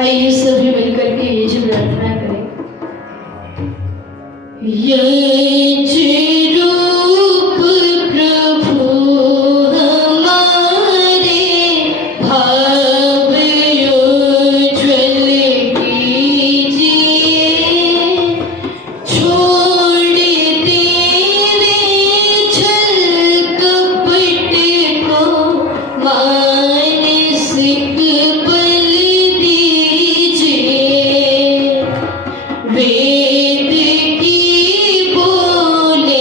आइए सभी मिलकर के ये जो प्रार्थना करें। ये रूप प्रभु हमारे भाव उज्ज्वल कीजिए, छोड़ तेरे छल कपट को मानसिक बल दीजिए। वेद की बोले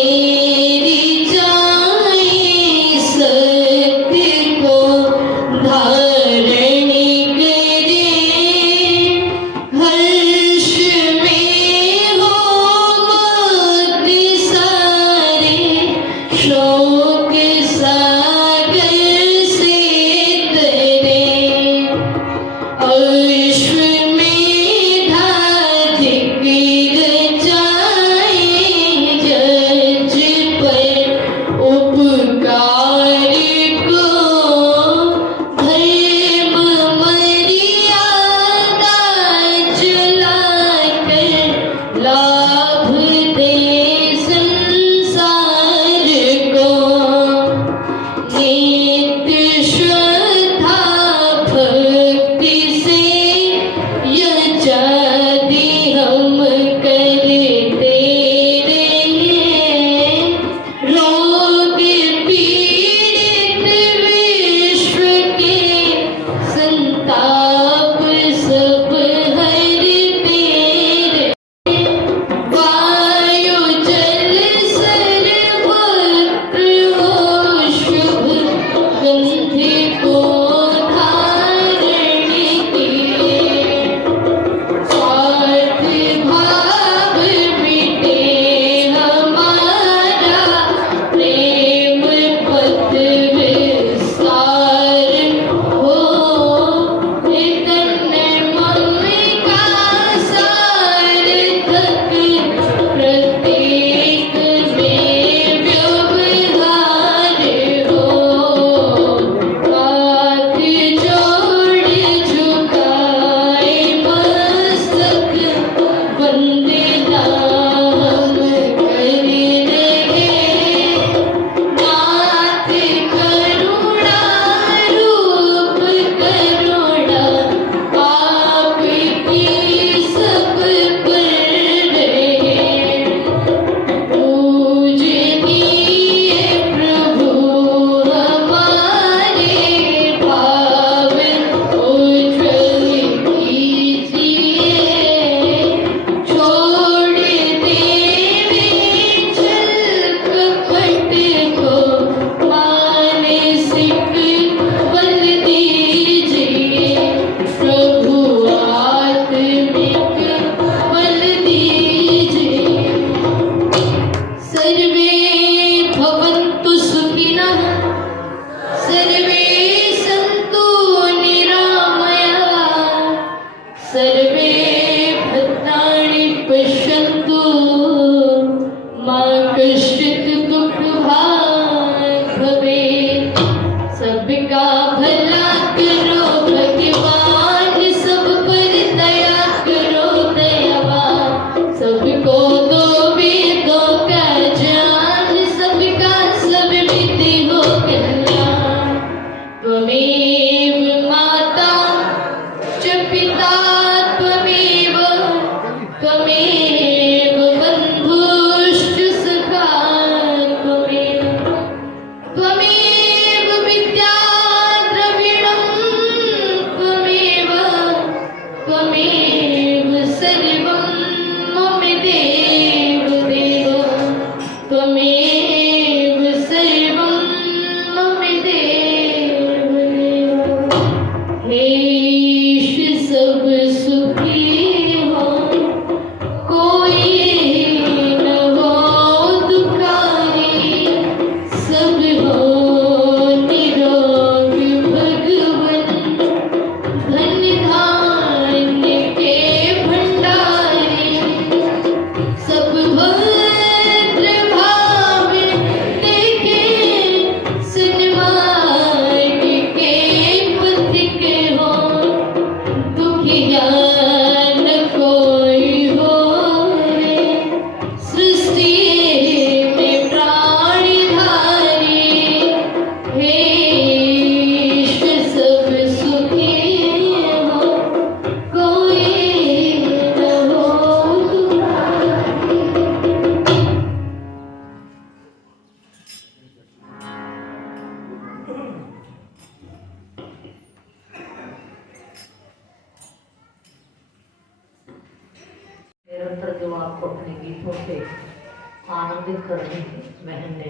आनंदित करने बहन ने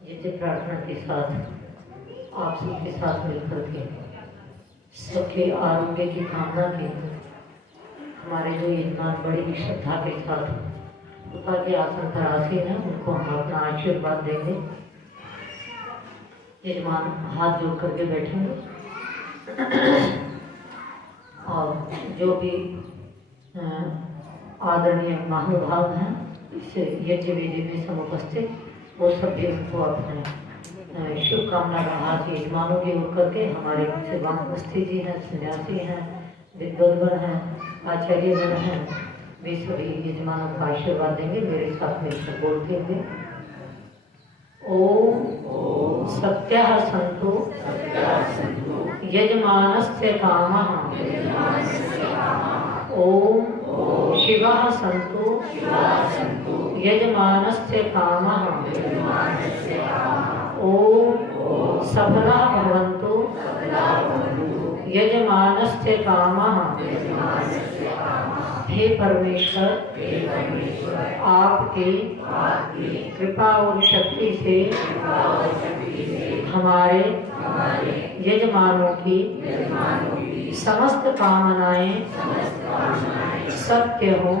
यज्ञ प्रार्थना के साथ आप सबके साथ मिलकर के सबके आरोग्य की कामना की। हमारे जो यजमान बड़ी ही श्रद्धा के साथ कृपा के आसन पर आसीन है, उनको हम अपना आशीर्वाद देंगे। यजमान हाथ जोड़ करके बैठेंगे और जो भी आदरणीय महानुभाव हैं इस यज्ञ वेदी में समुपस्थित, वो सब भी उनको अपने शुभकामना का हाथ यजमानों की ओर करके, हमारे सेवामस्ती जी हैं, सन्यासी हैं, विद्वद्गण हैं, आचार्यगण हैं, वे सभी यजमानों का आशीर्वाद देंगे। मेरे साथ मिलकर बोलते हुए ओम सत्यः सन्तु यजमानस्य कामः, ओम शिवः सन्तु यजमानस्य कामः, ओम सफलः भवन्तु यजमानस्य कामः। हे परमेश्वर, आपकी कृपा और शक्ति से हमारे यजमानों की समस्त कामनाएं सत्य हों,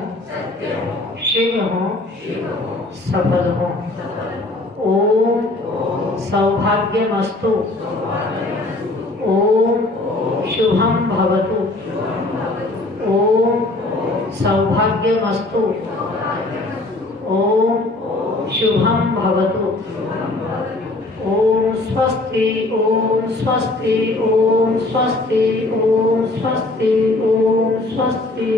शिव हों, सफल हों। ओम सौभाग्यमस्तु, ओम शुभम भवतु, ओम सौभाग्यमस्तु, ओम शुभम भवतु, ओम स्वस्ति, ओम स्वस्ति, ओम स्वस्ति, ओम स्वस्ति, ओम स्वस्ति।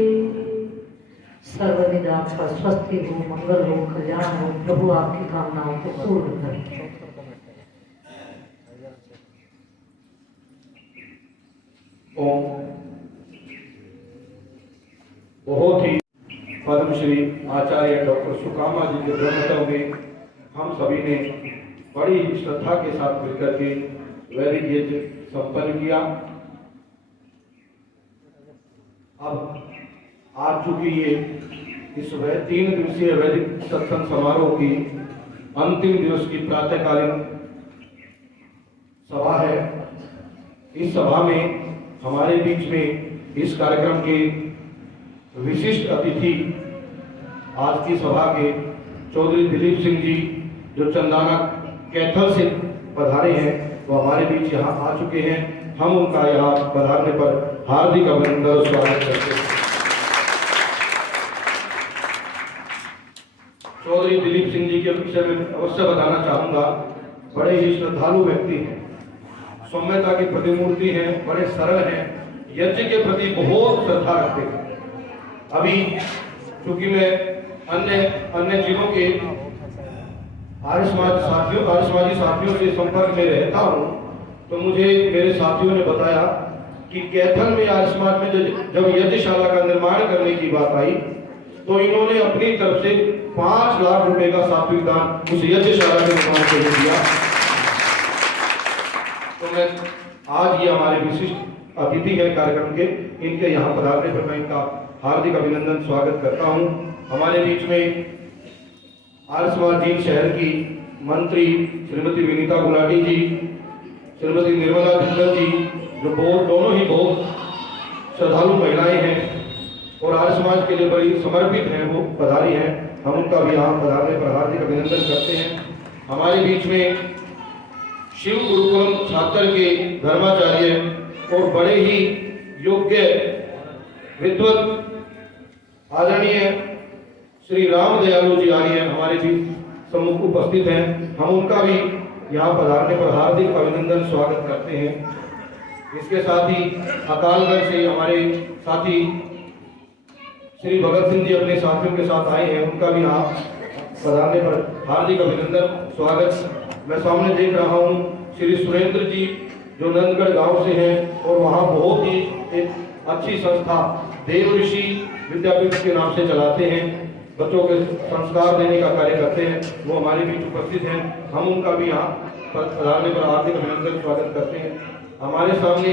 सर्वविदा आपका स्वस्ति हो, मंगल हो, कल्याण हो, प्रभु आपकी कामनाओं को पूर्ण करे। ओम। बहुत ही पद्मश्री आचार्य डॉक्टर सुकामा जी के जन्मोत्सव में हम सभी ने बड़ी ही श्रद्धा के साथ मिलकर के वैदिक यज्ञ संपन्न किया। अब आज चूंकि ये इस 3 दिवसीय वैदिक सत्संग समारोह की अंतिम दिवस की प्रातःकालीन सभा है, इस सभा में हमारे बीच में इस कार्यक्रम के विशिष्ट अतिथि आज की सभा के चौधरी दिलीप सिंह जी, जो चंदाना कैथल से पधारे हैं, वो हमारे बीच यहाँ आ चुके हैं। हम उनका यहाँ पधारने पर हार्दिक अभिनंदन और स्वागत करते हैं। चौधरी दिलीप सिंह जी के विषय में अवश्य बताना चाहूंगा, बड़े ही श्रद्धालु व्यक्ति हैं, सौम्यता की प्रतिमूर्ति हैं, बड़े सरल हैं, यज्ञ के प्रति बहुत श्रद्धा रखते हैं। अभी चूंकि मैं अन्य जिलों के आर्य समाजी साथियों से संपर्क में रहता हूँ, तो मुझे मेरे साथियों ने बताया कि कैथल में आर्य समाज में जब यज्ञशाला का निर्माण करने की बात आई, तो इन्होंने अपनी तरफ से 5 लाख रुपए का सात्विक दान उस यज्ञशाला के निर्माण के लिए दिया। तो मैं आज ये हमारे विशिष्ट अतिथि है कार्यक्रम के, इनके यहाँ पधारने पर मैं इनका हार्दिक अभिनंदन स्वागत करता हूँ। हमारे बीच में आर्य समाज जींद शहर की मंत्री श्रीमती विनीता गुलाटी जी, श्रीमती निर्मला धुंधर जी, जो दोनों ही बहुत श्रद्धालु महिलाएं हैं और आर्य समाज के लिए बड़ी समर्पित हैं, वो पधारी हैं। हम उनका भी यहाँ पधारने पर हार्दिक अभिनंदन करते हैं। हमारे बीच में शिव गुरुकुलम छात्र के धर्माचार्य और बड़े ही योग्य विद्वत आदरणीय श्री राम दयालु जी आर्य हमारे भी सम्मुख उपस्थित हैं। हम उनका भी यहाँ पधारने पर हार्दिक अभिनंदन स्वागत करते हैं। इसके साथ ही अकालगढ़ से हमारे साथी श्री भगत सिंह जी अपने साथियों के साथ आए हैं, उनका भी यहाँ पधारने पर हार्दिक अभिनंदन स्वागत। मैं सामने देख रहा हूँ श्री सुरेंद्र जी, जो नंदगढ़ गांव से हैं और वहाँ बहुत ही एक अच्छी संस्था देव ऋषि विद्यापीठ के नाम से चलाते हैं, बच्चों के संस्कार देने का कार्य करते हैं, वो हमारे बीच उपस्थित हैं। हम उनका भी यहाँ पधारने पर हार्दिक अभिनंदन स्वागत करते हैं। हमारे सामने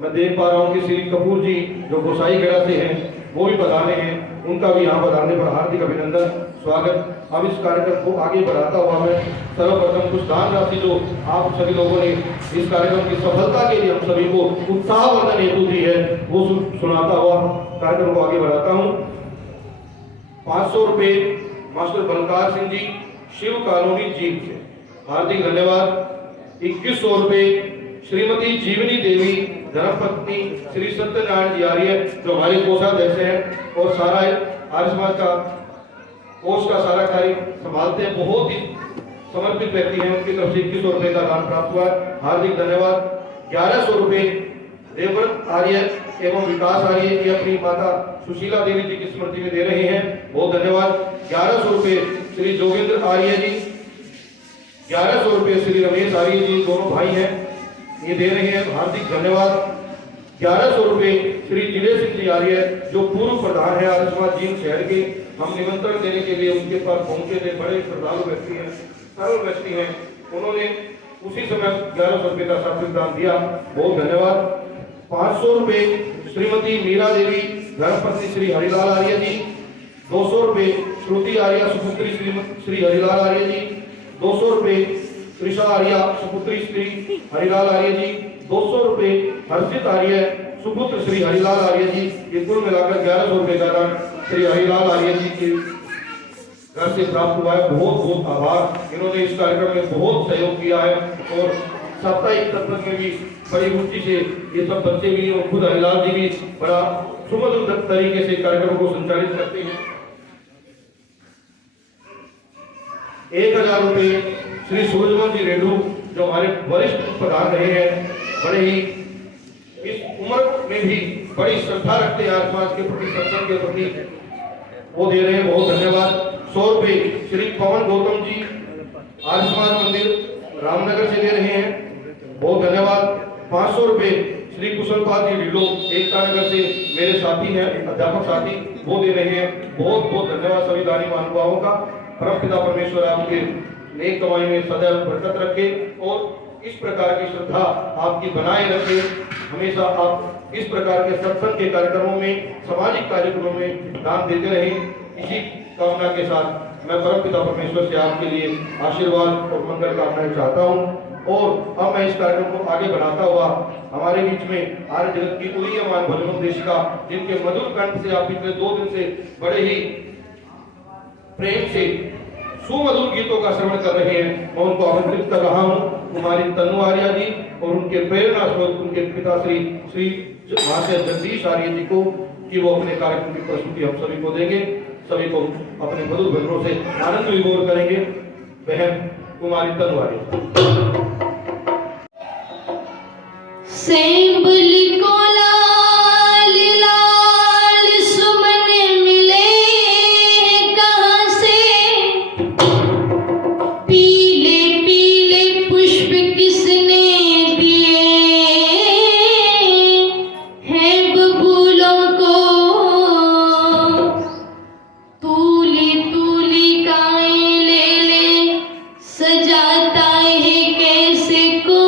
मैं देख पा रहा हूँ कि श्री कपूर जी, जो गोसाईखेड़ा से हैं, वो भी पधारे हैं, उनका भी यहाँ पधारने पर हार्दिक अभिनंदन स्वागत। अब इस कार्यक्रम को आगे बढ़ाता हुआ मैं सर्वप्रथम कुछ दान राशि जो आप सभी लोगों ने इस कार्यक्रम की सफलता के लिए हम सभी को उत्साहवर्धन हेतु दी है वो सुनाता हुआ कार्यक्रम को आगे बढ़ाता हूँ। 500 रुपये master Balkar Singh ji, Shiv colony jeep से, हार्दिक धन्यवाद। 2100 रुपये श्रीमती जीवनी देवी, धर्मपत्नी श्री सत्यनारायण जी आर्य जो हमारे कोषाध्यक्ष हैं और सारा आर्य समाज का कोष का सारा कार्य संभालते हैं, बहुत ही समर्पित व्यक्ति हैं, उनकी तरफ से 2100 रुपये का दान प्राप्त हुआ है, हार्दिक धन्यवाद। 1100 रुपये देवव्रत आर्य एवं विकास आर्य की अपनी माता सुशीला देवी जी की स्मृति में दे रहे हैं, बहुत धन्यवाद। 1100 रुपये श्री जोगेंद्र आर्य जी, 1100 रुपये श्री रमेश आर्य जी, दोनों भाई हैं, ये दे रहे हैं, हार्दिक धन्यवाद। 1100 रुपये श्री जिले सिंह जी आर्य जो पूर्व प्रधान है आर्य समाज जींद शहर के, हम निमंत्रण देने के लिए उनके पास पहुंचे थे, बड़े श्रद्धालु व्यक्ति हैं, सरल व्यक्ति हैं, उन्होंने उसी समय 1100 रुपये का सात्विक दान दिया, बहुत धन्यवाद। 500 रुपये श्रीमती मीरा देवी, धर्मपत्नी श्री हरिलाल आर्य जी, 200 रुपये श्रुति आर्य सुपुत्री श्री हरिलाल आर्य जी, 200 रुपये त्रिषा आर्य सुपुत्री श्री हरिलाल आर्य जी, 200 रुपये हर्षित आर्य सुपुत्र श्री हरिलाल आर्य जी, ये कुल मिलाकर 1100 रुपये का दान श्री हरिलाल आर्य जी के घर से प्राप्त हुआ है, बहुत बहुत आभार। इन्होंने इस कार्यक्रम में बहुत सहयोग किया है और साप्ताहिक सत्संग में भी बड़ी रुचि से ये सब बच्चे भी और खुद हरिलाल जी भी बड़ा सुमधुर तरीके से कार्यक्रम को संचालित करते हैं। 1000 रुपये श्री सूरजमल जी रेडू जो हमारे वरिष्ठ प्रधान रहे हैं, बड़े ही इस उम्र में भी बड़ी श्रद्धा रखते हैं समाज के प्रति, सत्संग के प्रति, वो दे रहे हैं, बहुत धन्यवाद। 100 रुपये श्री पवन गौतम जी आर्य समाज मंदिर रामनगर से दे रहे हैं, बहुत धन्यवाद। 500 रुपये श्री कुशलपाल जी ढिल्लो एकता नगर से मेरे साथी हैं, अध्यापक साथी, वो दे रहे हैं, बहुत बहुत धन्यवाद सभी दानी महानुभावों का। परमपिता परमेश्वर आपके नेक कमाई में सदैव बरकत रखे और इस प्रकार की श्रद्धा आपकी बनाए रखे, हमेशा आप इस प्रकार के सत्संग के कार्यक्रमों में, सामाजिक कार्यक्रमों में दान देते रहें, इसी कामना के साथ मैं परमपिता परमेश्वर से आपके लिए आशीर्वाद और मंगल कामनाएं चाहता हूं। और अब मैं इस कार्यक्रम को आगे बढ़ाता हुआ हमारे बीच में आर्य जगत की उदीयमान भजनों देशिका, जिनके मधुर कंठ से आप पिछले 2 दिन से बड़े ही प्रेम से सुमधुर गीतों का श्रवण कर रहे हैं, मैं उनको आमंत्रित कर रहा हूं, कुमारी तनु आर्य जी और उनके प्रेरणा स्रोत उनके पिता श्री महाशय जगदीश आर्य जी को, कि वो अपने कार्यक्रम की प्रस्तुति हम सभी को देंगे, सभी को अपने मधुर भजनों से आनंद विभोर करेंगे। बहन कुमारी तनु आर्य। सैंबल को लाल लाल सुमन मिले कहाँ से, पीले पीले पुष्प किसने दिए हैं बबूलों को, तूली तूली काएं ले ले सजाता है कैसे को,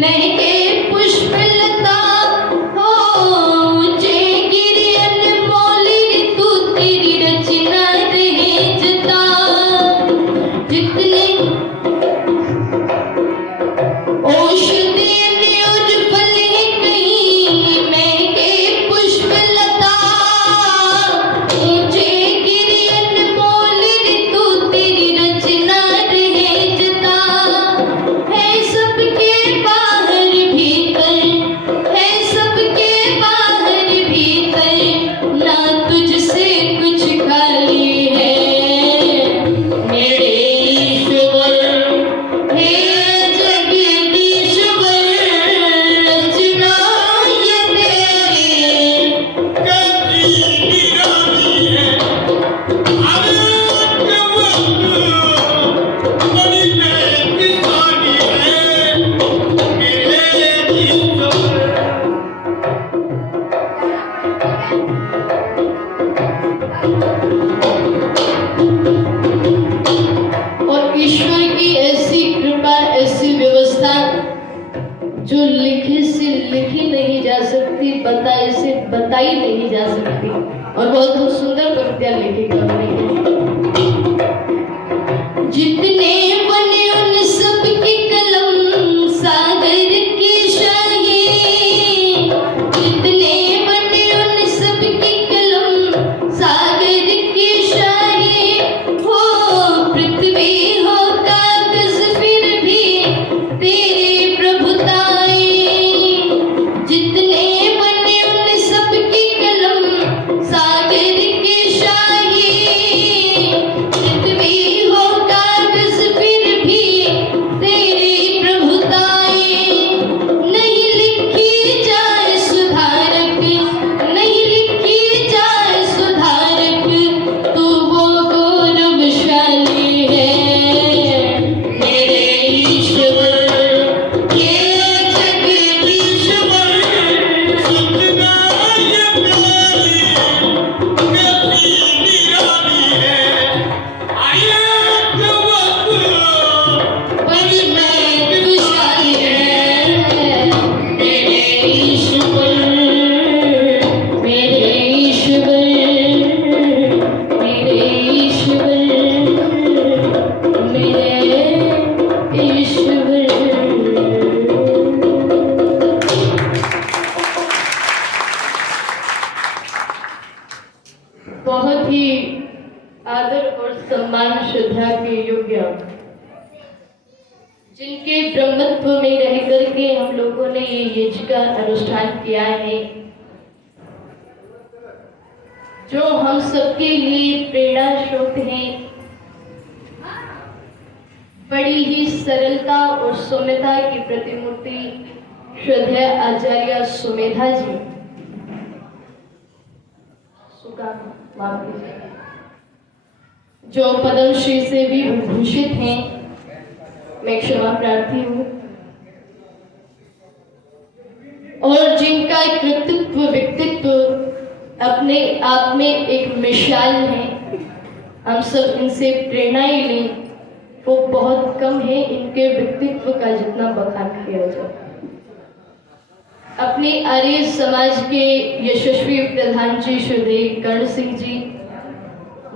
लहके पुष्प लता हो ऊंचे गिरे अनमोल ऋतु तेरी रचना रहे जता जितने औषधि और फल है कहीं महके पुष्प लता ऊंचे गिरे अनमोल ऋतु तेरी रचना रहे जता है सबके बाहर भीतर है सबके बाहर भीतर ना तुझसे कुछ खाली है मेरे ईश्वर हे जगदीश्वर रचना ये तेरी और ईश्वर की ऐसी कृपा ऐसी व्यवस्था जो लिखी से लिखी नहीं जा सकती बताई से बताई नहीं जा सकती और बहुत सुंदर कविता लिखी हमने जितने बने उन सब की कलम सागर की शाही जितने बने उन सब की कलम सागर की शाही हो पृथ्वी हो कागज फिर भी तेरी प्रभुताई जितने बने उन सब की कलम सागर की शाही पृथ्वी हो कागज फिर भी तेरी प्रभुताई नहीं लिखी जाए सुधारक नहीं लिखी जाए सुधारक तू वो गौरवशाली है मेरे ईश्वर ये जगदीश्वर सतना ये प्यारी गति निराली है आये वक्त बड़ी महत्वशाली है मेरे ईश्वर मेरे ईश्वर मेरे ईश्वर मेरे ईश्वर बहुत ही आदर और सम्मान श्रद्धा के योग्य जिनके ब्रह्मत्व में रह करके हम लोगों ने ये यज्ञ का अनुष्ठान किया है जो हम सबके लिए प्रेरणा स्रोत हैं बड़ी ही सरलता और सौम्यता की प्रतिमूर्ति श्रद्धेय आचार्य सुमेधा जी माफ कीजिए जो पद्मश्री से भी विभूषित हैं मैं क्षमा प्रार्थी हूँ और जिनका कृतित्व व्यक्तित्व अपने आप में एक मिसाल है हम सब इनसे प्रेरणाएं लें वो बहुत कम है इनके व्यक्तित्व का जितना बखान किया जाए अपने आर्य समाज के यशस्वी प्रधान जी श्रद्धेय कर्ण सिंह जी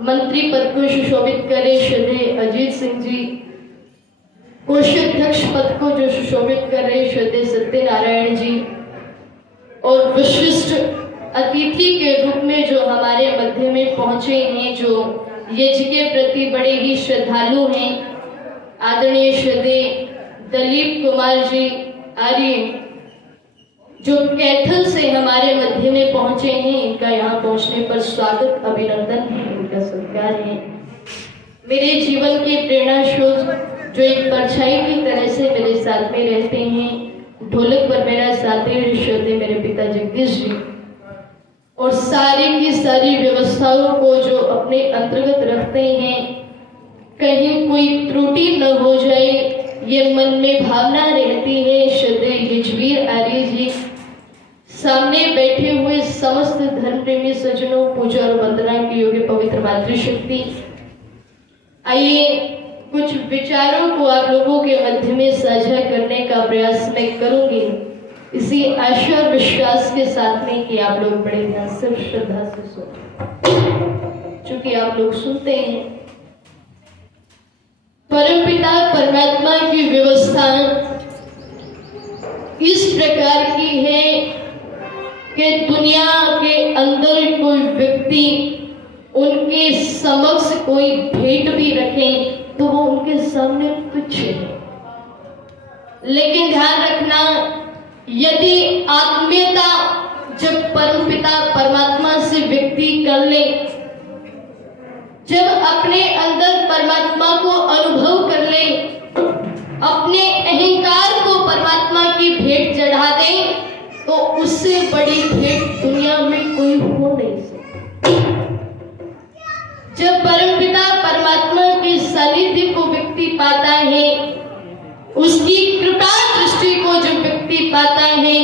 मंत्री पद को सुशोभित करे श्रद्धेय अजीत सिंह जी कोषाध्यक्ष पद को जो सुशोभित कर रहे श्रद्धेय सत्यनारायण जी और विशिष्ट अतिथि के रूप में जो हमारे मध्य में पहुंचे हैं जो यज्ञ के प्रति बड़े ही श्रद्धालु हैं आदरणीय श्रद्धेय दलीप कुमार जी आर्य जो कैथल से हमारे मध्य में पहुंचे हैं इनका यहाँ पहुंचने पर स्वागत अभिनंदन है इनका सत्कार है मेरे जीवन के प्रेरणा स्रोत जो एक परछाई की तरह से मेरे साथ में रहते हैं ढोलक पर मेरा साथी श्रद्धेय मेरे पिता जगदीश जी और सारी की सारी व्यवस्थाओं को जो अपने अंतर्गत रखते हैं कहीं कोई त्रुटि न हो जाए ये मन में भावना रहती है श्रद्धेय यजवीर आर्य जी सामने बैठे हुए समस्त धर्म प्रेमी सज्जनों पूजा और वंदना की योग्य पवित्र मातृशक्ति आइए कुछ विचारों को आप लोगों के मध्य में साझा करने का प्रयास मैं करूंगी, इसी आशा और विश्वास के साथ में कि आप लोग बड़े ध्यान से श्रद्धा से सुनो। चूंकि आप लोग सुनते हैं, परमपिता परमात्मा की व्यवस्था इस प्रकार की है कि दुनिया के अंदर कोई व्यक्ति उनके समक्ष कोई भेंट भी रखे तो वो उनके सामने तुच्छ है। लेकिन ध्यान रखना, यदि आत्मीयता जब परमपिता परमात्मा से व्यक्ति कर ले, जब अपने अंदर परमात्मा को अनुभव कर ले, अपने अहंकार को परमात्मा की भेंट चढ़ा दे, तो उससे बड़ी भेंट दुनिया में कोई हो नहीं सकती। जब परमपिता परमात्मा के सानिध्य को व्यक्ति पाता है, उसकी कृपा दृष्टि को जब व्यक्ति पाता है,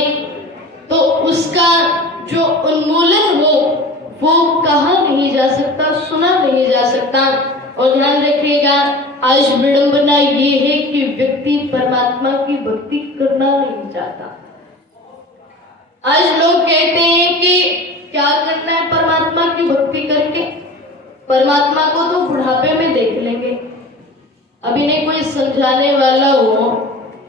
तो उसका जो उन्मूलन हो वो कहा नहीं जा सकता, सुना नहीं जा सकता। और ध्यान रखिएगा, आज विडंबना ये है कि व्यक्ति परमात्मा की भक्ति करना नहीं चाहता। आज लोग कहते हैं कि क्या करना है परमात्मा की भक्ति करके, परमात्मा को तो बुढ़ापे में देख लेंगे। अभी नहीं कोई समझाने वाला हो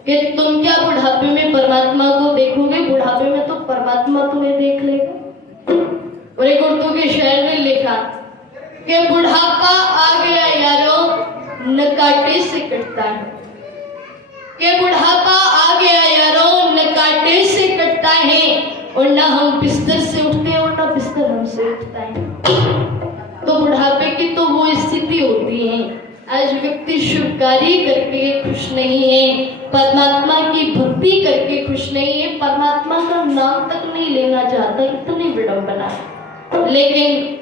कि तुम क्या बुढ़ापे में परमात्मा को देखोगे, बुढ़ापे में तो परमात्मा तुम्हें देख लेगा। और एक उर्दू के शायर ने लिखा कि बुढ़ापा आ गया यारो न कांटे से कटता है, कि बुढ़ापा आ गया यारो न कांटे से कटता है, और ना हम बिस्तर से उठते हैं और ना बिस्तर हमसे उठता है। तो बुढ़ापे की तो वो स्थिति होती है। आज व्यक्ति शुभ कार्य करके खुश नहीं है, परमात्मा की भक्ति करके खुश नहीं है, परमात्मा का नाम तक नहीं लेना चाहता, इतनी विडंबना है। लेकिन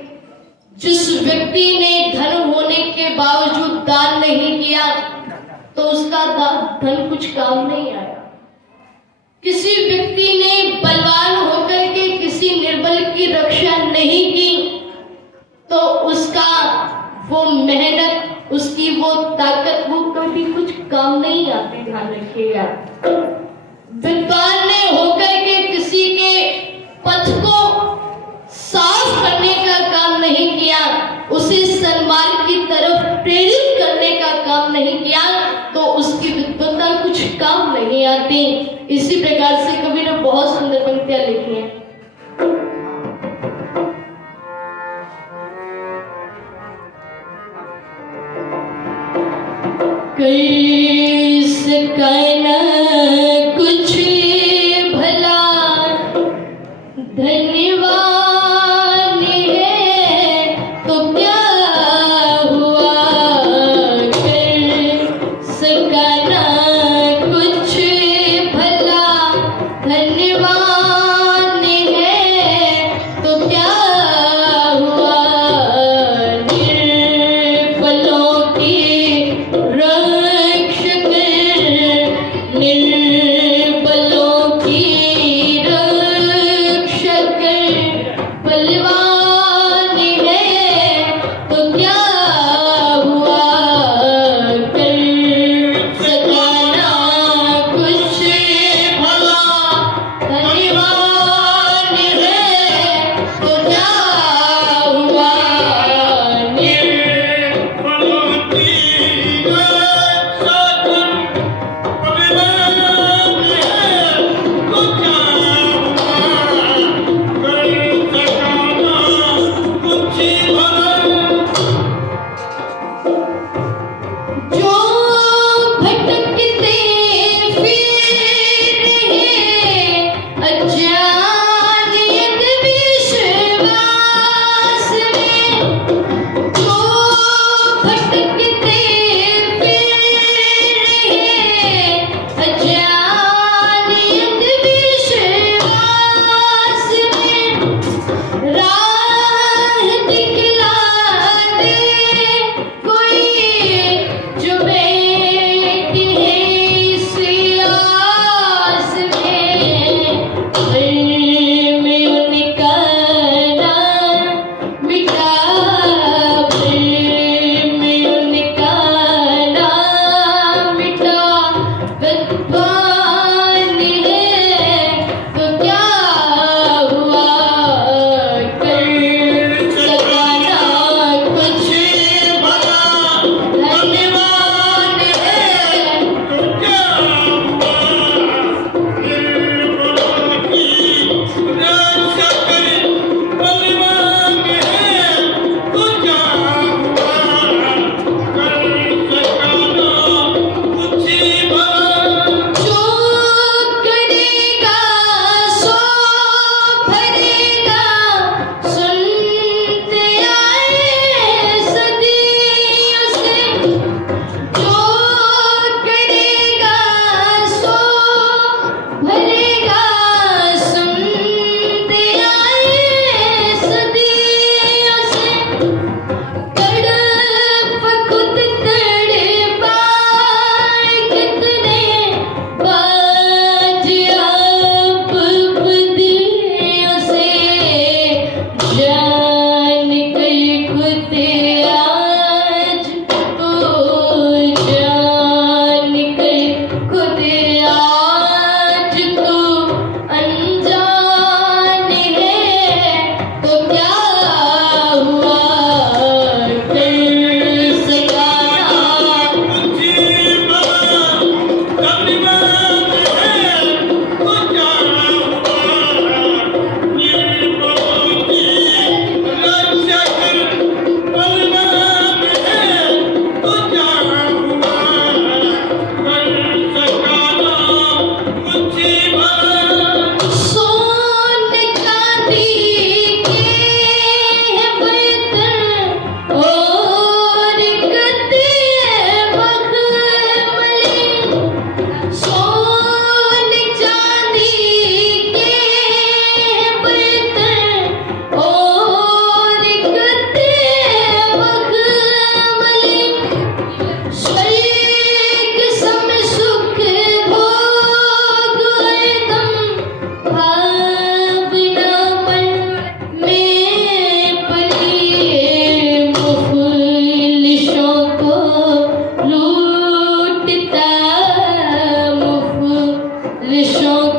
जिस व्यक्ति ने धन होने के बावजूद दान नहीं किया, तो उसका धन कुछ काम नहीं आया। किसी व्यक्ति ने बलवान होकर के किसी निर्बल की रक्षा नहीं की, तो उसका वो मेहनत, उसकी वो ताकत, वो कभी कुछ काम नहीं आती। ध्यान रखिएगा, विद्वान ने होकर के किसी के पथ को साफ करने का काम नहीं किया, उसे सन्मार्ग की तरफ प्रेरित करने का काम नहीं किया, तो उसकी विद्वत्ता कुछ काम नहीं आती। इसी प्रकार से कवि ने बहुत सुंदर पंक्तियां लिखी हैं। कैसे कहना कुछ भला धन्यवान है तो क्या हुआ, कैसे कहना कुछ भला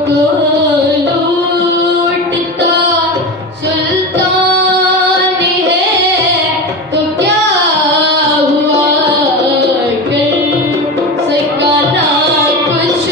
को लूटता सुल्तान है तो क्या हुआ, कर सका ना कुछ।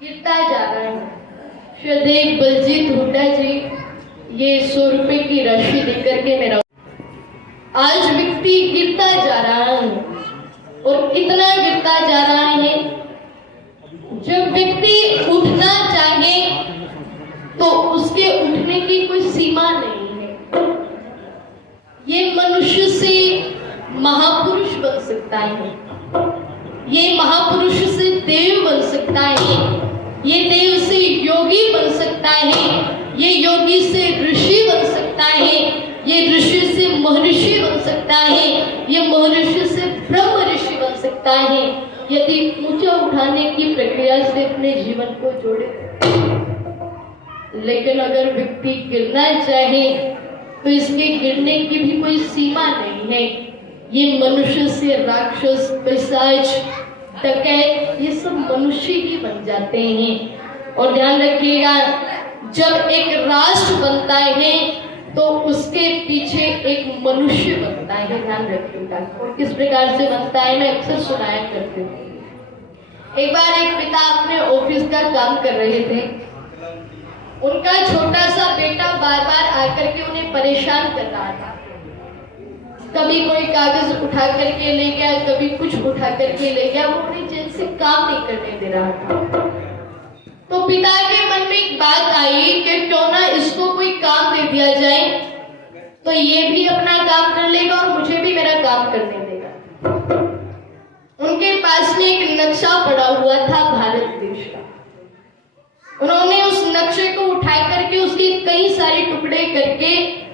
गिरता जा रहा है। श्रद्धेय बलजीत हुड्डा जी, ये 100 रुपए की राशि देकर के मेरा आज व्यक्ति गिरता जा रहा है और इतना गिरता जा रहा है, जब व्यक्ति उठना चाहे तो उसके उठने की कोई सीमा नहीं है। ये मनुष्य से महापुरुष बन सकता है, ये महापुरुष से देव बन सकता है, ये देव से योगी बन सकता है, ये योगी से ऋषि बन सकता है, ये ऋषि से महर्षि बन सकता है, ये महर्षि से ब्रह्म ऋषि बन सकता है, यदि ऊंचा उठाने की प्रक्रिया से अपने जीवन को जोड़े। लेकिन अगर व्यक्ति गिरना चाहे तो इसके गिरने की भी कोई सीमा नहीं है। ये मनुष्य से राक्षस, पिशाच, डकैत, ये सब मनुष्य ही बन जाते हैं। और ध्यान रखिएगा, जब एक राष्ट्र बनता है तो उसके पीछे एक मनुष्य बनता है। ध्यान रखिएगा, और किस प्रकार से बनता है मैं अक्सर सुनाया करती हूँ। एक बार एक पिता अपने ऑफिस का काम कर रहे थे। उनका छोटा सा बेटा बार बार आकर के उन्हें परेशान कर रहा था। कभी कोई कागज उठा करके ले गया, कभी कुछ उठा करके ले गया, वो उन्हें चैन से काम नहीं करने दे रहा था। तो पिता के मन में एक बात आई कि क्यों ना इसको कोई काम दे दिया जाए, तो ये भी अपना काम कर लेगा और मुझे भी मेरा काम करने देगा। उनके पास में एक नक्शा पड़ा हुआ था भारत देश का। उन्होंने उस नक्शे को उठा करके उसके कई सारे टुकड़े करके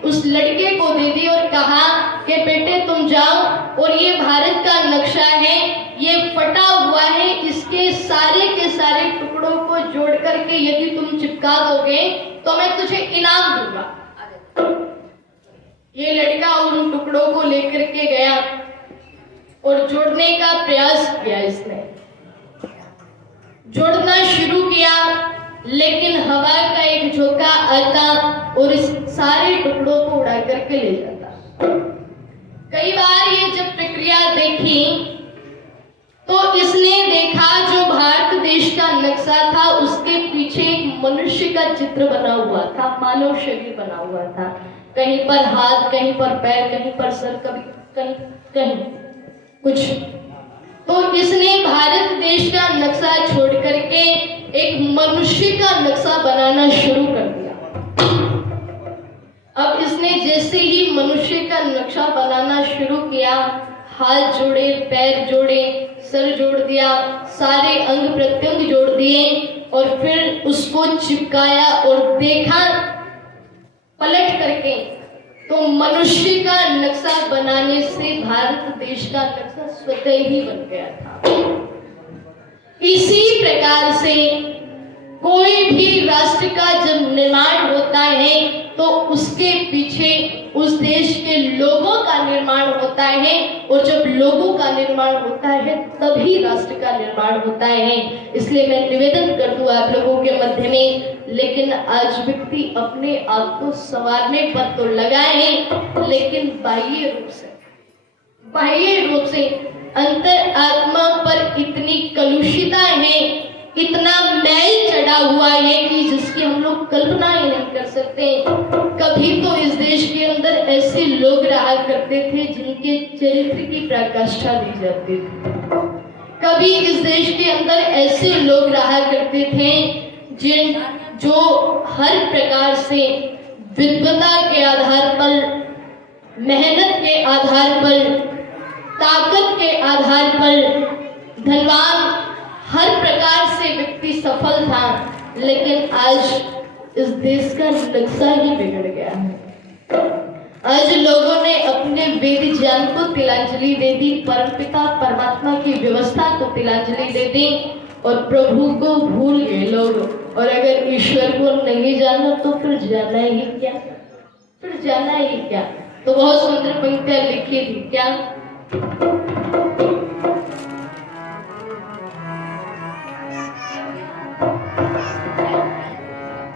उस लड़के को दे दी और कहा कि बेटे तुम जाओ, और ये भारत का नक्शा है, ये फटा हुआ है, इसके सारे के सारे टुकड़ों को जोड़ करके यदि तुम चिपका दोगे तो मैं तुझे इनाम दूंगा। ये लड़का उन टुकड़ों को लेकर के गया और जोड़ने का प्रयास किया। इसने जोड़ना शुरू किया, लेकिन हवा का एक झोंका आता और इस सारे टुकड़ों को उड़ा करके ले जाता। कई बार ये जब प्रक्रिया देखी तो इसने देखा जो भारत देश का नक्शा था उसके पीछे एक मनुष्य का चित्र बना हुआ था, मानव शरीर बना हुआ था, कहीं पर हाथ, कहीं पर पैर, कहीं पर सर, कभी कहीं कहीं कुछ। तो इसने भारत देश का नक्शा छोड़ करके एक मनुष्य का नक्शा बनाना शुरू कर दिया। अब इसने जैसे ही मनुष्य का नक्शा बनाना शुरू किया, हाथ जोड़े, पैर जोड़े, सर जोड़ दिया, सारे अंग प्रत्यंग जोड़ दिए और फिर उसको चिपकाया और देखा पलट करके, तो मनुष्य का नक्शा बनाने से भारत देश का नक्शा स्वतः ही बन गया था। इसी प्रकार से कोई भी राष्ट्र का जब निर्माण होता है तो उसके पीछे उस देश के लोगों का निर्माण होता है, और जब लोगों का निर्माण होता है तभी राष्ट्र का निर्माण होता है। इसलिए मैं निवेदन कर दूं आप लोगों के मध्य में, लेकिन आज व्यक्ति अपने आप को संवारने पर तो लगा है, लेकिन बाह्य रूप से अंतर आत्मा पर इतनी कलुषिता है, इतना मैल चढ़ा हुआ है कि जिसकी हम लोग कल्पना ही नहीं कर सकते। कभी तो इस देश के अंदर ऐसे लोग रहा करते थे जिनके चरित्र की पराकाष्ठा दी जाती थी। कभी इस देश के अंदर ऐसे लोग रहा करते थे जो हर प्रकार से विद्वता के आधार पर, मेहनत के आधार पर, ताकत के आधार पर, धनवान, हर प्रकार से व्यक्ति सफल था। लेकिन आज इस देश का नक्शा ही बिगड़ गया है। आज लोगों ने अपने वेद ज्ञान को तिलांजलि दे दी, परमपिता परमात्मा की व्यवस्था को तिलांजलि दे दी और प्रभु को भूल गए लोग। और अगर ईश्वर को नहीं जाना तो फिर जाना ही क्या, फिर जाना ही क्या। तो बहुत सुंदर पंक्तियां लिखी थी, क्या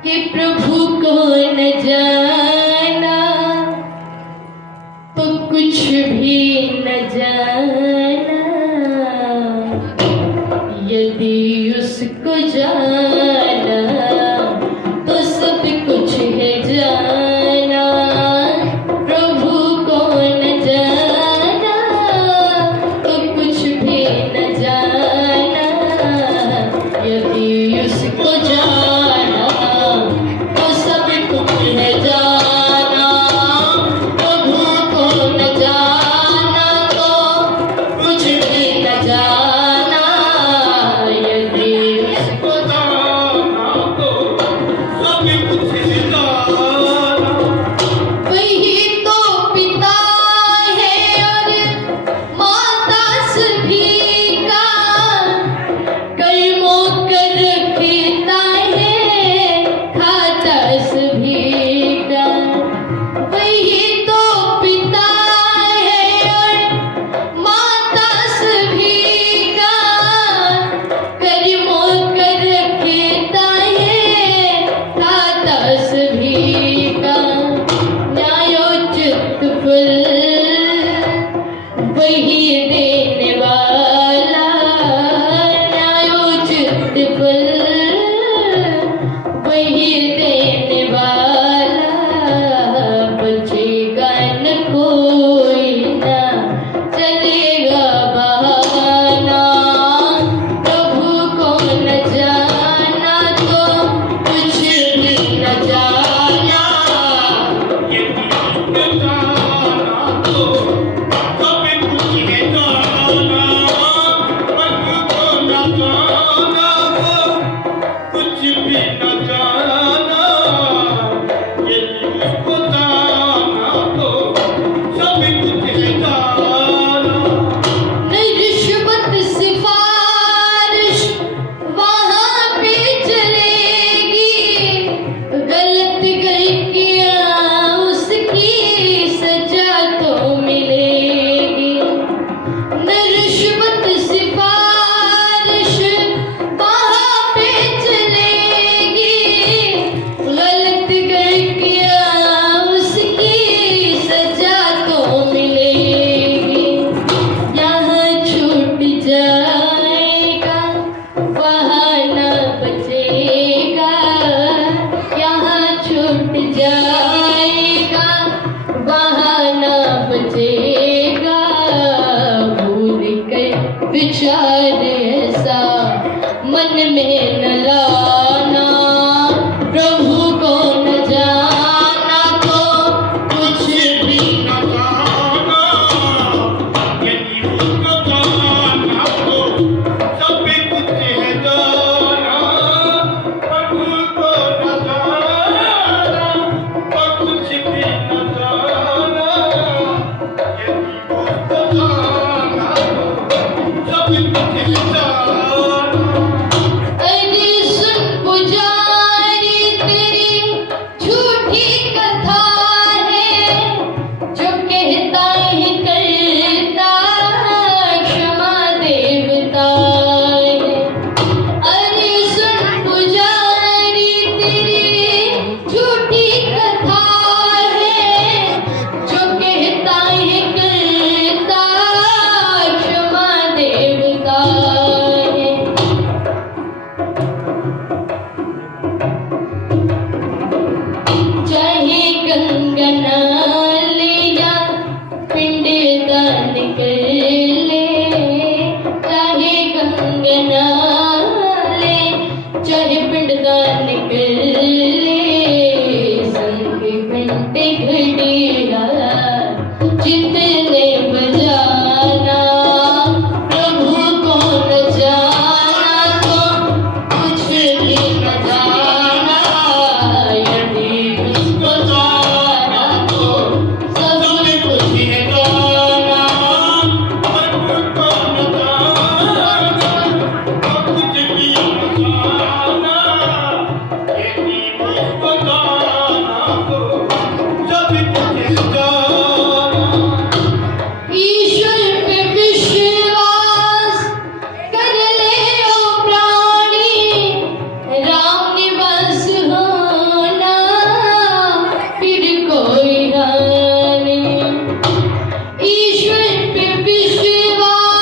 कि प्रभु को न जाना तो कुछ भी न जाना, यदि उसको जाना तो सब कुछ है जाना। प्रभु को न जाना तो कुछ भी न जाना, यदि उसको जाना तो सब कुछ है जाना। प्रभु को न जाना तो कुछ भी न जाना, यदि उसको जाना तो सब कुछ है जाना। वही तो पिता है और माता सभी का, कर्मों कर रखता है खाता सभी का। वही तो पिता है और माता सभी का, कर्मों कर रखता है खाता सभी का। न्यायोचित फल वही देने वाला, न्यायोचित फल वही देने वाला। बचेगा न कोई ना चलेगा बहाना। प्रभु को न जाना तो कुछ भी न जाना, यदि उसको जाना जाएगा वहाँ ना बचेगा, भूल के विचार ऐसा मन में न लाना, प्रभु को न जाना तो कुछ भी न जाना, यदि उसको जाना तो सब कुछ है जाना, प्रभु को न जाना तो कुछ भी न जाना, यदि उसको जाना तो सब कुछ है जाना। अरे सुन पुजारी तेरी झूठी कथा है, जो कहता है करता क्षमा देवता है। अरे सुन पुजारी तेरी झूठी कथा है, जो कहता है करता क्षमा देवता है। चाहे कंगना ले या पिंडदान कर ले, चाहे कंगना ले चाहे पिंडदान कर ले, संग घंटे घड़िया जितने बजाना, प्रभु को न जाना तो कुछ भी न जाना, यदि उसको जाना तो सब कुछ है जाना, प्रभु को न जाना तो कुछ भी न जाना, यदि उसको जाना तो सब कुछ है जाना। ईश्वर पे विश्वास कर ले ओ प्राणी, राम निवास होना फिर कोई हानि। ईश्वर पे विश्वास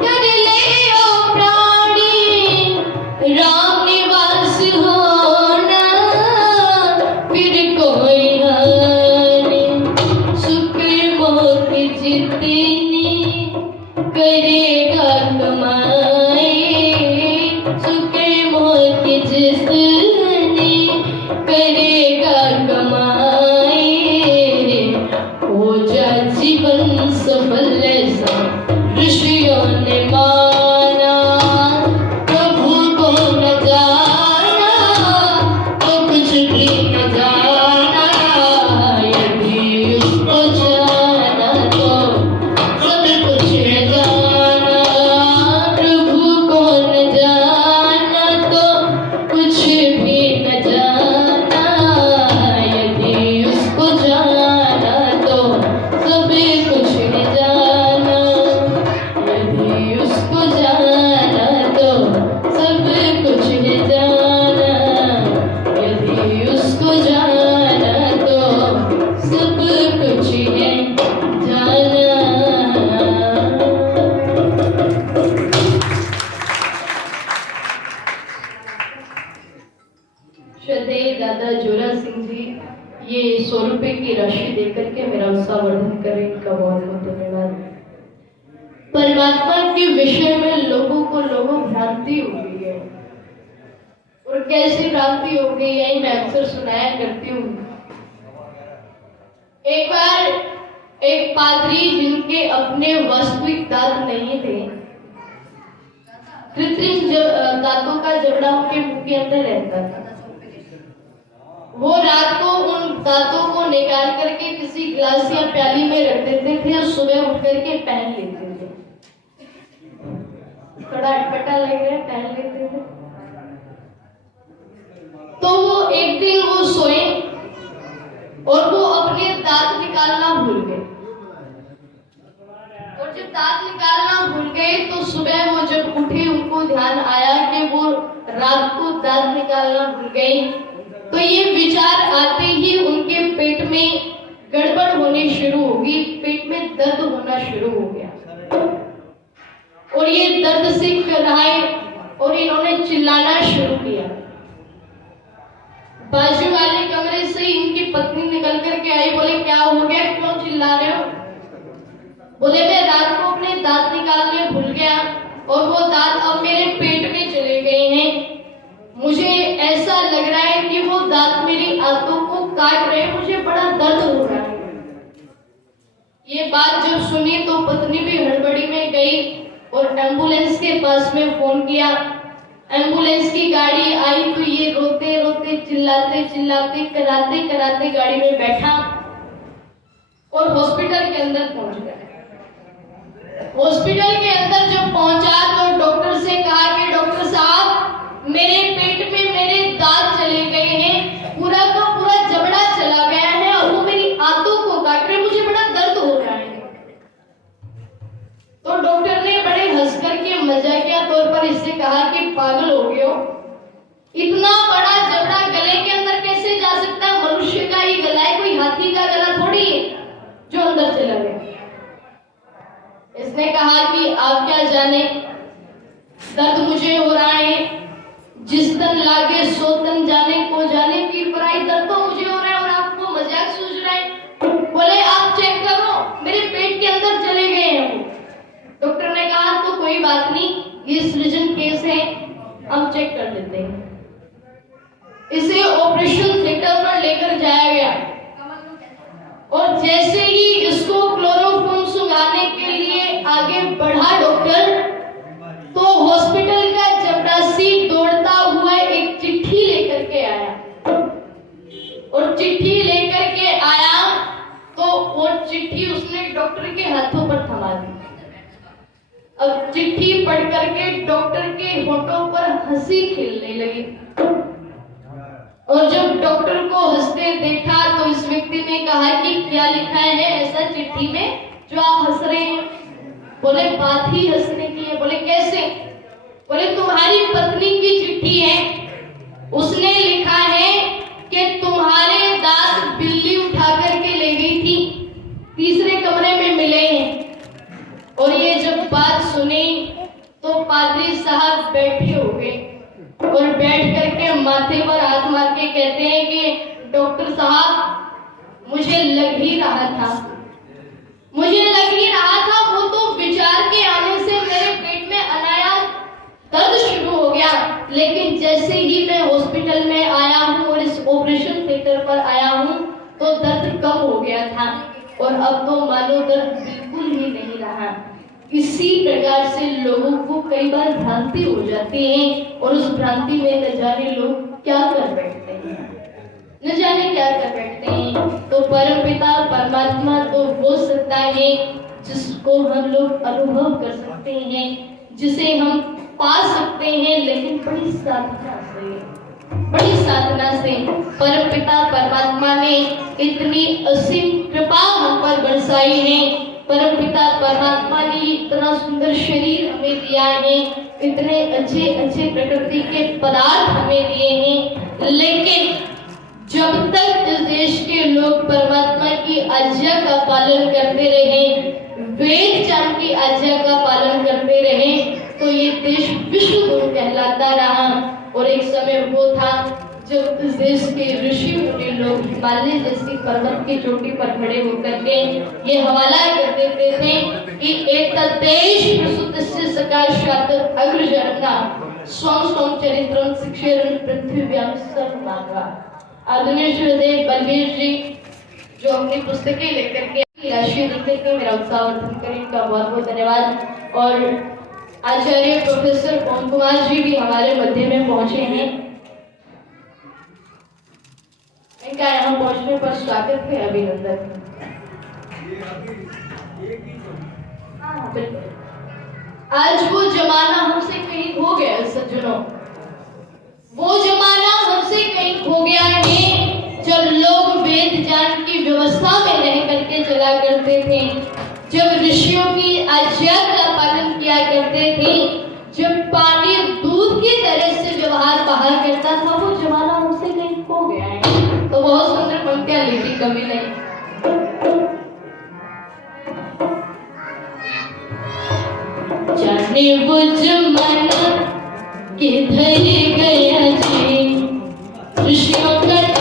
कर ले ओ प्राणी, राम निवास होना फिर कोई हानि। सुख मोख जितनी करेगा कमाई, सुख मोख जितनी करेगा कमाई, हो जा जीवन सफल ऐसा ऋषियों ने माना, प्रभु को न जाना तो कुछ भी न जाना, यदि उसको जाना तो सब कुछ है जाना, प्रभु को न जाना तो कुछ भी न जाना, यदि उसको जाना तो सब कुछ है जाना, यदि उसको जाना तो सब कुछ है जाना, यदि उसको जाना तो सब कुछ है जाना। श्रद्धेय दादा जोरा सिंह जी ये 100 रुपए की राशि देकर के मेरा उत्साहवर्धन करें, इनका बहुत बहुत धन्यवाद। परमात्मा के विषय में लोगों भ्रांति हो गई है, और कैसी भ्रांति हो गई है मैं अक्सर सुनाया करती हूँ। एक बार एक पादरी जिनके अपने वास्तविक दांत नहीं थे, कृत्रिम दांतों का जबड़ा उनके मुंह के अंदर रहता था, वो रात को उन दांतों को निकाल करके किसी गिलास या प्याली में रख देते थे और सुबह उठ करके पहन लेते थे। थोड़ा अटपटा लग रहा है, पहन लेते थे। तो वो एक दिन वो सोए और वो अपने दांत निकालना भूल गए, और जब दांत निकालना भूल गए तो सुबह वो जब उठे उनको ध्यान आया कि वो रात को दांत निकालना भूल गए। तो ये विचार आते ही उनके पेट में गड़बड़ होनी शुरू होगी, पेट में दर्द होना शुरू हो गया, और ये दर्द से कराए और इन्होंने चिल्लाना शुरू किया, बाजू वाले कमरे से इनकी पत्नी निकल करके आई। बोले क्या हो गया, क्यों चिल्ला रहे हो? बोले मैं रात को अपने दांत निकालने भूल गया और वो दांत अब मेरे पेट में चले गए हैं। मुझे ऐसा लग रहा है कि वो दांत मेरी आंतों को काट रहे हैं, मुझे बड़ा दर्द हो रहा है। ये बात जब सुनी तो पत्नी भी हड़बड़ी में गई और एम्बुलेंस के पास में फोन किया। एम्बुलेंस की गाड़ी आई तो ये रोते रोते चिल्लाते चिल्लाते कराते कराते गाड़ी में बैठा और हॉस्पिटल के अंदर पहुंच गया। हॉस्पिटल के अंदर जब पहुंचा तो डॉक्टर से कहा कि डॉक्टर साहब मेरे पेट में मेरे दांत चले गए हैं, पूरा का पूरा जबड़ा चला गया है और वो मेरी आंतों को काट रहे, मुझे बड़ा दर्द हो रहा है। तो डॉक्टर ने बड़े हंस करके मजाकिया तौर पर इससे कहा कि पागल हो गए हो, इतना बड़ा जबड़ा गले के अंदर कैसे जा सकता है? मनुष्य का ही गला है, कोई हाथी का गला थोड़ी है जो अंदर चला गया। इसने कहा कि आप क्या जाने, दर्द मुझे हो रहा है, जिस तन लागे सो तन जाने, को जाने की पराई, दर्द तो मुझे हो रहा है और आपको मजाक सूझ रहा है। बोले आप चेक करो, मेरे पेट के अंदर चले गए हैं वो। डॉक्टर ने कहा तो कोई बात नहीं, ये सृजन केस है, हम चेक कर लेते हैं। इसे ऑपरेशन थिएटर पर लेकर जाया गया और जैसे ही इसको क्लोरोफॉर्म सुंघाने के लिए आगे बढ़ा डॉक्टर, तो हॉस्पिटल का चपरासी दौड़ता हुआ एक चिट्ठी लेकर के आया और चिट्ठी लेकर के आया तो वो चिट्ठी उसने डॉक्टर के हाथों पर थमा दी। अब चिट्ठी पढ़ करके डॉक्टर के होठों पर हंसी खिलने लगी और जब डॉक्टर को हंसते देखा तो इस व्यक्ति ने कहा कि क्या लिखा है ऐसा चिट्ठी में जो आप हंस रहे हैं? बोले बात ही हंसने की है। बोले कैसे? बोले तुम्हारी पत्नी की चिट्ठी है, उसने लिखा है कि तुम्हारे दांत बिल्ली उठा करके ले गई थी, तीसरे कमरे में मिले हैं। और ये जब बात सुनी तो पादरी साहब बैठे हो गए और बैठ करके माथे पर हाथ मार के कहते हैं कि डॉक्टर साहब मुझे लग ही रहा था, वो तो विचार के आने से मेरे पेट में अनायास दर्द शुरू हो गया, लेकिन जैसे ही मैं हॉस्पिटल में आया हूँ और इस ऑपरेशन थिएटर पर आया हूँ तो दर्द कम हो गया था और अब तो मानो दर्द बिल्कुल ही नहीं रहा। इसी प्रकार से लोगों को कई बार भ्रांति हो जाती है और उस भ्रांति में न जाने लोग क्या कर बैठते हैं, न जाने क्या कर बैठते हैं। तो परमपिता परमात्मा तो वो सत्ता है जिसको हम लोग अनुभव कर सकते हैं, जिसे हम पा सकते हैं, लेकिन बड़ी साधना से परमपिता परमात्मा ने इतनी असीम कृपा हम पर बरसाई है। परमपिता परमात्मा ने इतना सुंदर शरीर हमें दिया है, इतने अच्छे अच्छे प्रकृति के पदार्थ हमें दिए हैं, लेकिन जब तक इस देश के लोग परमात्मा की आज्ञा का पालन करते रहे, वेद चांद की आज्ञा का पालन करते रहे, तो ये देश विश्व गुरु कहलाता रहा। और एक समय वो था जब इस देश के ऋषि मुनि लोग हिमालय जैसी पर्वत की चोटी पर खड़े होकर के ये हवाला कर देते थे कि एक देश प्रसुतस्य सकाशात अग्रजनता स्वं स्वं चरित्रं शिक्षेरन् पृथ्व्यां सर्वमात्रा। आदरणीय श्रीदेव बलवीर जी जो अपनी पुस्तकें लेकर के राशि देते थे, मेरा उत्साहवर्धन करें, इनका बहुत बहुत धन्यवाद। और आचार्य प्रोफेसर ओम कुमार जी भी हमारे मध्य में पहुंचे हैं, इनका यहाँ पहुंचने पर स्वागत है, अभिनंदन। हाँ बिल्कुल, आज वो जमाना हमसे कहीं खो गया है सज्जनों, वो जमाना हमसे कहीं खो गया है जब लोग वेद ज्ञान की व्यवस्था में रह करके चला करते थे, जब ऋषियों की आज्ञा का पालन किया करते थे, जब पानी दूध की तरह से व्यवहार बाहर करता था, वो जमाना हमसे कहीं खो गया है। तो बहुत सुंदर पंक्तियां लिखी कवि ने। जाने वो जमाना किधर गया जी, ऋषियों का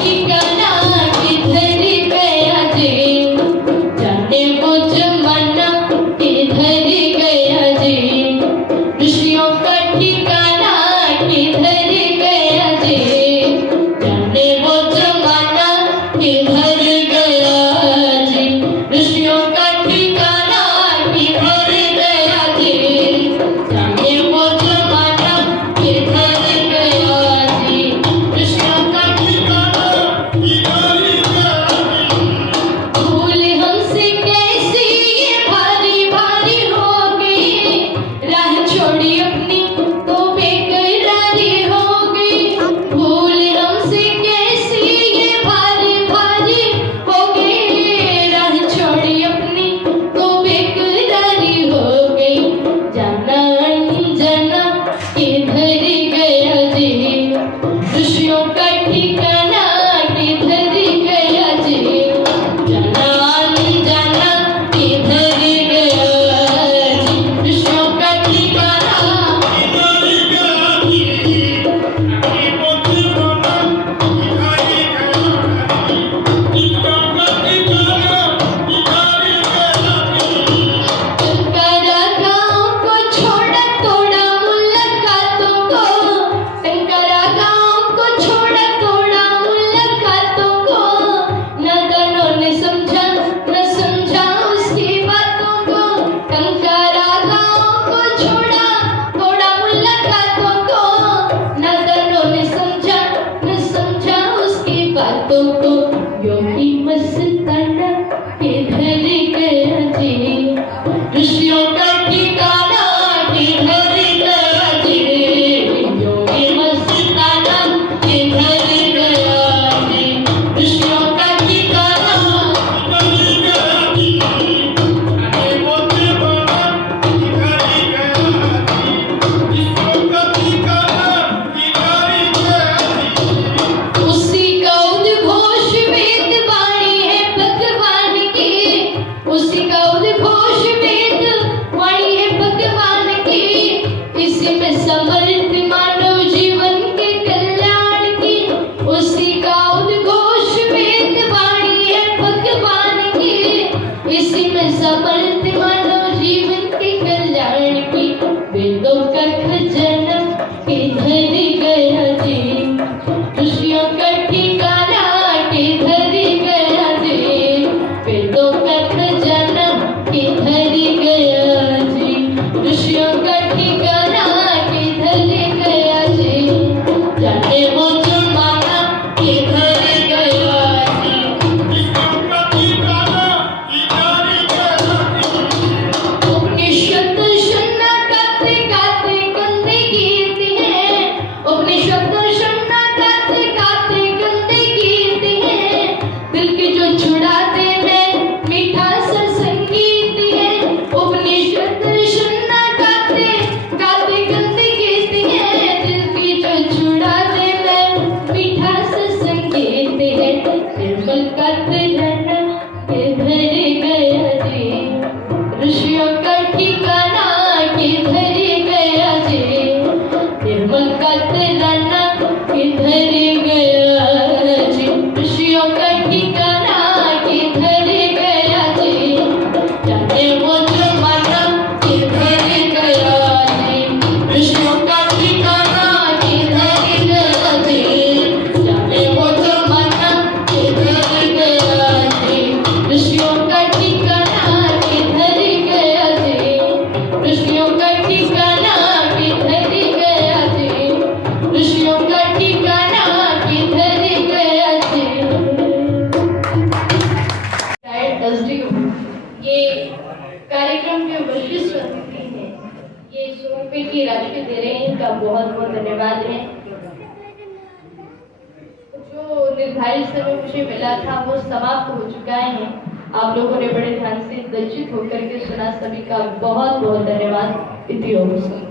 योगी मस्ताना किधर गया जी, ऋषियों का ठिकाना किधर गया जी, योगी मस्ताना किधर गया जी, ऋषियों का ठिकाना उसी का उद्घोष वेद वाणी है भगवान की, उसी का उद्घोष वेद वाणी है भगवान की, इसी में समर्थ मानव जीवन के कल्याण की, उसी का उद्घोष वेद वाणी है भगवान की, इसी में समर्थ मानव जीवन के कल्याण की, वेदों का खजाना किधर गया जी, ऋषियों का ठिकाना किधर गया जी, वेदों का खजाना किधर गया जी, ऋषियों का ठिकाना किधर गया जी, जाने वो जमाना किधर गया जी, उपनिषद सुनना गाते गाते गंदे गीत हैं, उपनिषद सुनना गाते गाते गंदे गीत हैं, दिल के जो छुड़ा दे मैं मीठा सा संगीत है, उपनिषद सुनना गाते गाते गंदे गीत हैं, दिल की जो छुड़ा दे मैं मीठा सा संगीत है, निर्मल का तिरना किधर गया जी, ऋषियों का ठिकाना किधर गया जी, निर्मल का तिरना किधर गया जी, ऋषियों का ठिकाना किधर गया जी, जाने वो जमाना किधर गया जी, ऋषियों का ठिकाना किधर गया जी, जाने वो जमाना किधर गया जी, ऋषियों का ठिकाना किधर गया जी, ऋषियों का ठिकाना किधर गया जी, ऋषियों का ठिकाना किधर गया जी। SDO ये कार्यक्रम के विशिष्ट अतिथि हैं, ये 100 रुपये की राशि दे रहे हैं, इनका बहुत बहुत धन्यवाद है। जो निर्धारित समय मुझे मिला था वो समाप्त हो चुका है, आप लोगों ने बड़े ध्यान से दर्शित होकर के सुना, सभी का बहुत बहुत धन्यवाद। इति ओम।